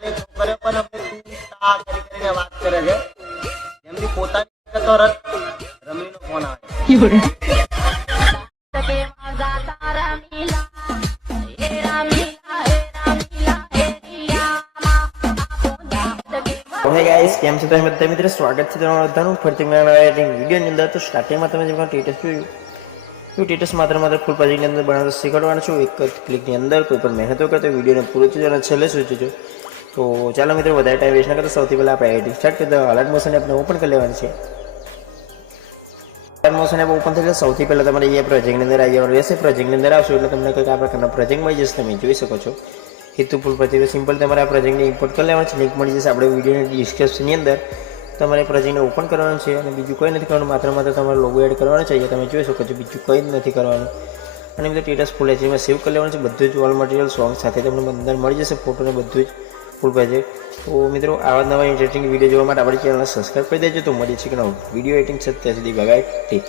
અને છોકરીઓ પણ અમને તું તા કરીને વાત કરે છે. એમની પોતાની તો રમીનો ફોન આવે. હે ગાઈસ, કેમ છો તમે બધા મિત્રો? સ્વાગત છે તમારું બધાનું ફરીથી મારા વિડીયોની અંદર. તો સ્ટાર્ટિંગમાં તમે જેમ સ્ટેટસ જોયું તો સ્ટેટસ માત્ર ફૂલ પ્રોજેક્ટની અંદર બનાવવાનું શીખવાડવાનું છું. એક જ ક્લિકની અંદર કોઈ પણ મહેનત કરતો વિડીયોને પૂરો જોજો અને છેલ્લે સુધી જોજો. તો ચાલો મિત્રો, વધારે ટાઈમ વેસ્ટ ન કરતો સૌથી પહેલાં આપણે એડિટિંગ સ્ટાર્ટ કરી દો. અલર્ટ મોશન એપને ઓપન કરી લેવાની છે. અલર્ટ મોશન એપ ઓપન થઈ જાય સૌથી પહેલાં તમારે અહીંયા પ્રોજેક્ટની અંદર આવી જવાનું રહેશે. પ્રોજેક્ટની અંદર આવશો એટલે તમને કંઈક આ પ્રકારના પ્રોજેક્ટ મળી જશે. તમે જોઈ શકો છો હેતુ ફૂલ પ્રોજેક્ટ. સિમ્પલ તમારે આ પ્રોજેક્ટને ઇમ્પોર્ટ કરી લેવાનું છે. લિંક મળી જશે આપણે વિડીયોની ડિસ્ક્રિપ્શનની અંદર. તમારે પ્રોજેક્ટને ઓપન કરવાનું છે અને બીજું કંઈ નથી કરવાનું. માત્ર તમારે લોગો એડ કરવાનો છે. અહીંયા તમે જોઈ શકો છો, બીજું કંઈ જ નથી કરવાનું. અને બીજું સ્ટેટસ ફૂલ એચડીમાં સેવ કરી લેવાનું છે. બધું જ ઓલ મટીરિયલ સોંગ સાથે તમને અંદર મળી જશે, ફોટોને બધું જ ફૂલ પ્રોજેક્ટ. તો મિત્રો, આવા નવા ઇન્ટરેસ્ટિંગ વિડીયો જોવા માટે આપણી ચેનલને સબસ્ક્રાઈબ કરી દેજો. તો મળીએ છીએ કે નવો વિડીયો એડિટિંગ છે ત્યાં સુધી બાય બાય, ટેક કેર.